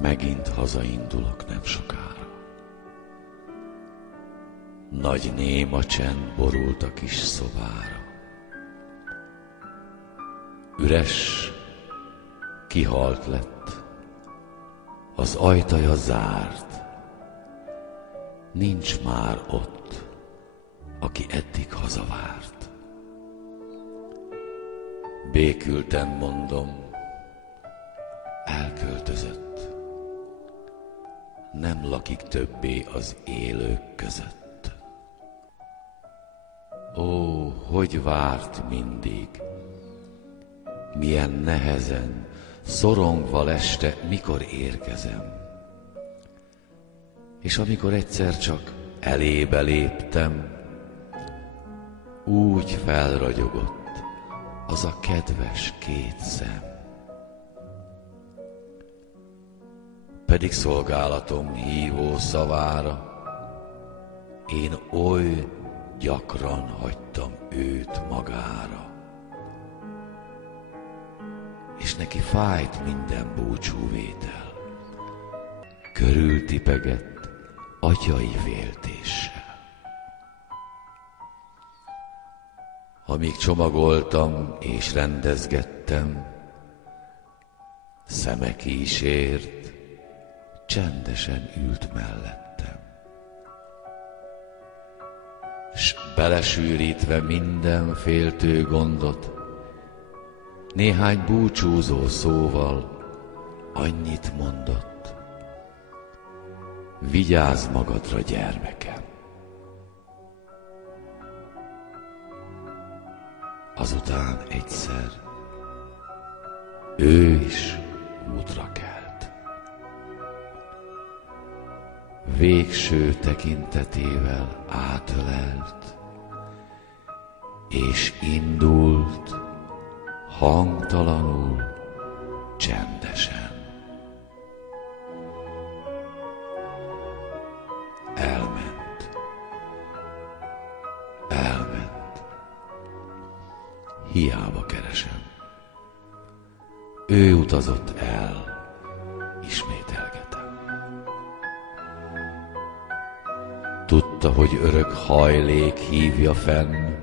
megint hazaindulok nem sokára. Nagy néma csend borult a kis szobára. Üres, kihalt lett, az ajtaja zárt. Nincs már ott, aki eddig hazavárt. Békülten mondom, elköltözött. Nem lakik többé az élők között. Ó, hogy várt mindig, milyen nehezen, szorongva leste, mikor érkezem. És amikor egyszer csak elébe léptem, úgy felragyogott az a kedves két szem. Pedig szolgálatom hívó szavára én oly gyakran hagytam őt magára. És neki fájt minden búcsúvétel, körültipegett atyai féltéssel. Amíg csomagoltam és rendezgettem, szeme kísért, csendesen ült mellettem. S belesűrítve minden féltő gondot, néhány búcsúzó szóval annyit mondott: vigyázz magadra, gyermekem! Azután egyszer ő is útra kelt. Végső tekintetével átölelt, és indult hangtalanul, csendesen. Elment. Hiába keresem. Ő utazott el, ismételgetem. Tudta, hogy örök hajlék hívja fenn,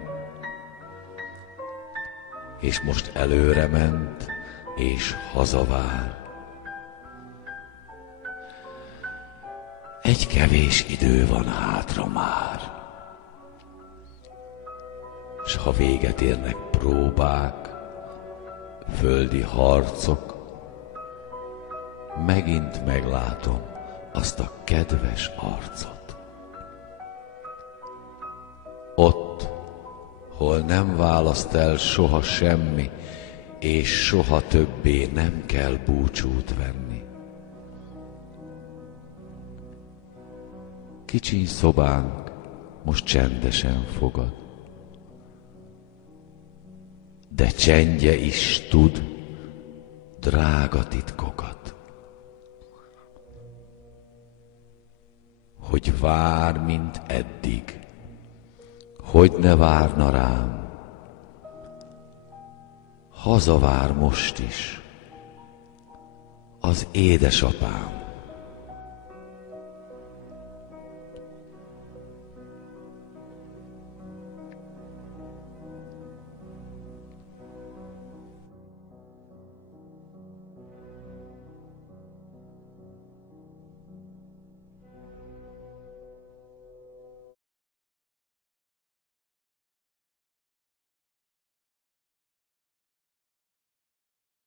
és most előre ment, és hazavár. Egy kevés idő van hátra már, s ha véget érnek próbák, földi harcok, megint meglátom azt a kedves arcot. Ott, hol nem választ el soha semmi, és soha többé nem kell búcsút venni. Kicsiny szobánk most csendesen fogad, de csendje is tud drága titkokat. Hogy vár, mint eddig, hogy ne várna rám, hazavár most is az édesapám.